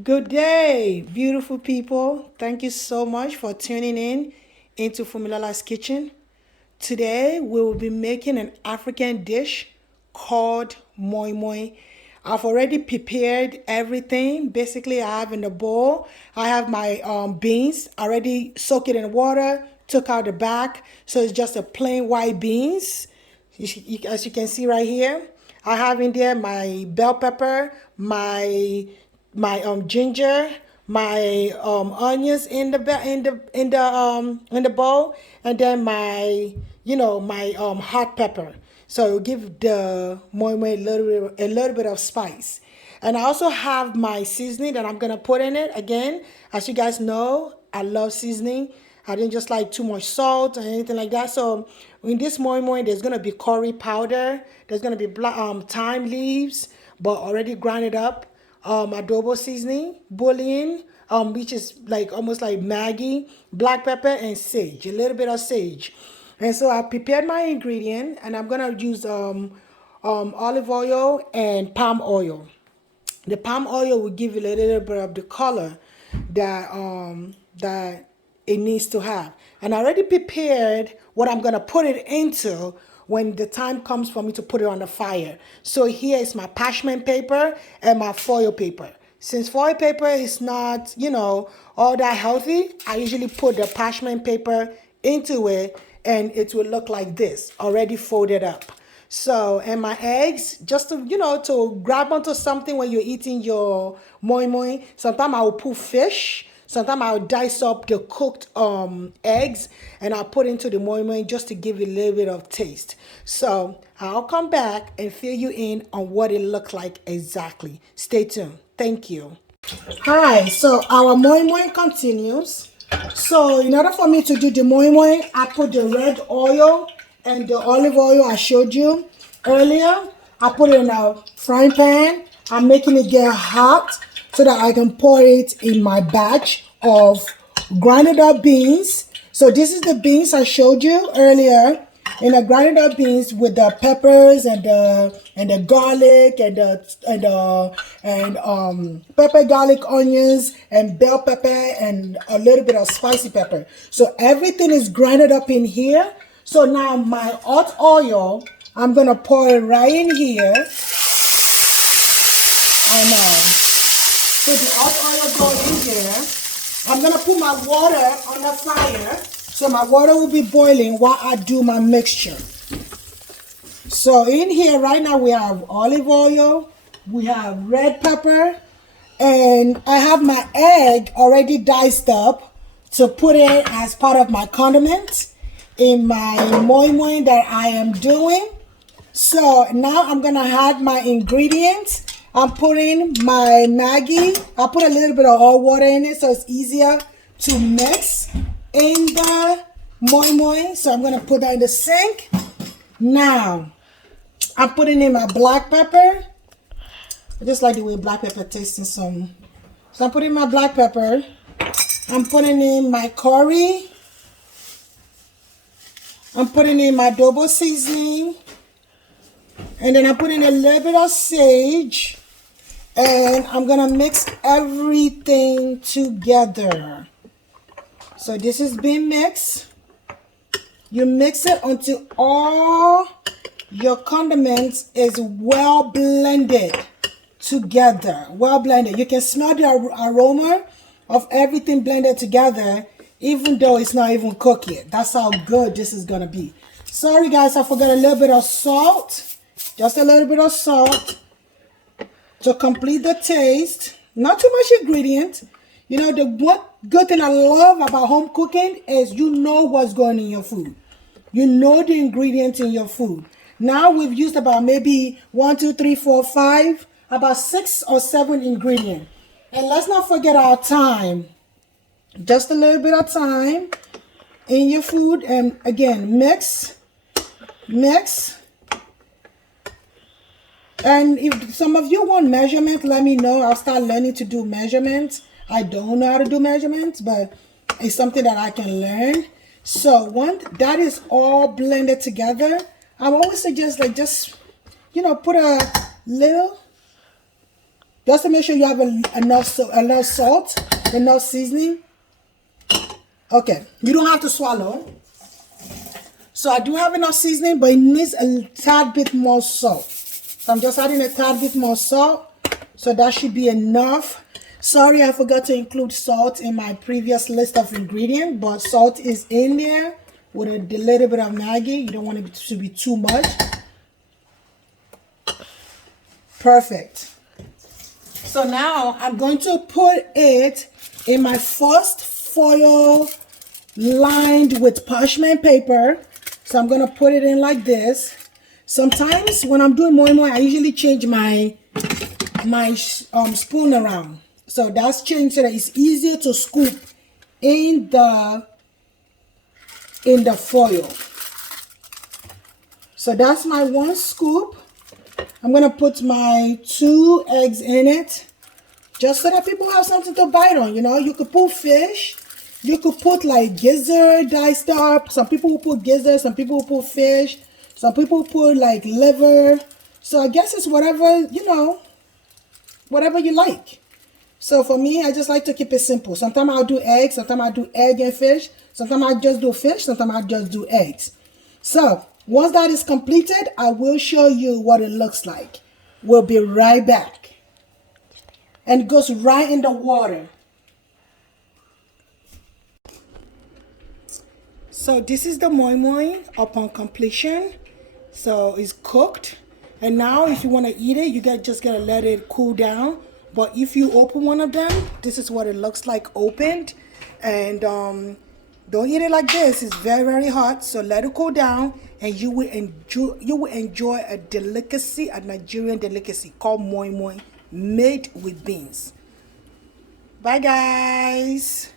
Good day, beautiful people. Thank you so much for tuning in into Fumilala's Kitchen. Today we will be making an African dish called moi moi. I've already prepared everything. Basically, I have in the bowl, I have my beans already soaked it in water, took out the back. So it's just a plain white beans. As you can see right here, I have in there my bell pepper, my ginger, my onions in the bowl, and then my my hot pepper. So it'll give the moi moi a little bit of spice. And I also have my seasoning that I'm gonna put in it. Again, as you guys know, I love seasoning. I didn't just like too much salt or anything like that. So in this moi moi, there's gonna be curry powder. There's gonna be thyme leaves, but already grinded up. Adobo seasoning, bouillon, which is like almost like Maggi, black pepper, and sage. A little bit of sage. And so I prepared my ingredient, and I'm gonna use olive oil and palm oil. The palm oil will give you a little bit of the color that it needs to have. And I already prepared what I'm gonna put it into when the time comes for me to put it on the fire. So here is my parchment paper and my foil paper. Since foil paper is not, all that healthy, I usually put the parchment paper into it and it will look like this, already folded up. So, and my eggs, just to grab onto something when you're eating your moi moi. Sometimes I will put fish. Sometimes I'll dice up the cooked eggs and I'll put into the moi moi just to give it a little bit of taste. So I'll come back and fill you in on what it looks like exactly. Stay tuned. Thank you. Hi, so our moi moi continues. So in order for me to do the moi moi, I put the red oil and the olive oil I showed you earlier. I put it in a frying pan. I'm making it get hot so that I can pour it in my batch of grinded up beans. So this is the beans I showed you earlier. In the grinded up beans with the peppers and the garlic and pepper, garlic, onions, and bell pepper and a little bit of spicy pepper. So everything is grinded up in here. So now my hot oil, I'm gonna pour it right in here. And so the hot oil goes in here. I'm gonna put my water on the fire. So my water will be boiling while I do my mixture. So in here right now we have olive oil, we have red pepper, and I have my egg already diced up to put it as part of my condiments in my moi moi that I am doing. So now I'm gonna add my ingredients. I'm putting my Maggi. I put a little bit of hot water in it so it's easier to mix in the moi moi. So I'm gonna put that in the sink. Now I'm putting in my black pepper. I just like the way black pepper tastes in some. So I'm putting my black pepper. I'm putting in my curry. I'm putting in my adobo seasoning. And then I'm putting a little bit of sage. And I'm gonna mix everything together. So this is being mixed. You mix it until all your condiments is well blended together. Well blended. You can smell the aroma of everything blended together, even though it's not even cooked yet. That's how good this is gonna be. Sorry guys, I forgot a little bit of salt. Just a little bit of salt to complete the taste. Not too much ingredient. The one good thing I love about home cooking is you know what's going in your food. You know the ingredients in your food. Now we've used about maybe 1, 2, 3, 4, 5, about 6 or 7 ingredients. And let's not forget our thyme. Just a little bit of thyme in your food. And again, mix. And if some of you want measurement, let me know. I'll start learning to do measurements. I don't know how to do measurements, but it's something that I can learn. So once that is all blended together, I always suggest just put a little Just to make sure you have enough salt, enough seasoning. Okay, you don't have to swallow. So I do have enough seasoning, but it needs a tad bit more salt. So I'm just adding a tad bit more salt. So that should be enough. Sorry, I forgot to include salt in my previous list of ingredients, but salt is in there with a little bit of Maggi. You don't want it to be too much. Perfect. So now I'm going to put it in my first foil lined with parchment paper. So I'm going to put it in like this. Sometimes when I'm doing moi moi, I usually change my spoon around. So that's changed so that it's easier to scoop in the foil. So that's my 1 scoop. I'm going to put my 2 eggs in it, just so that people have something to bite on. You know, you could put fish. You could put like gizzard diced up. Some people will put gizzard. Some people will put fish. Some people put like liver. So I guess it's whatever, you know, whatever you like. So for me, I just like to keep it simple. Sometimes I'll do eggs. Sometimes I'll do egg and fish. Sometimes I just do fish. Sometimes I just do eggs. So once that is completed, I will show you what it looks like. We'll be right back. And it goes right in the water. So this is the moi moi upon completion. So it's cooked. And now if you want to eat it, you just gotta let it cool down. But if you open one of them, this is what it looks like opened. And don't eat it like this. It's very, very hot. So let it cool down, and you will enjoy a delicacy, a Nigerian delicacy called moi moi, made with beans. Bye guys.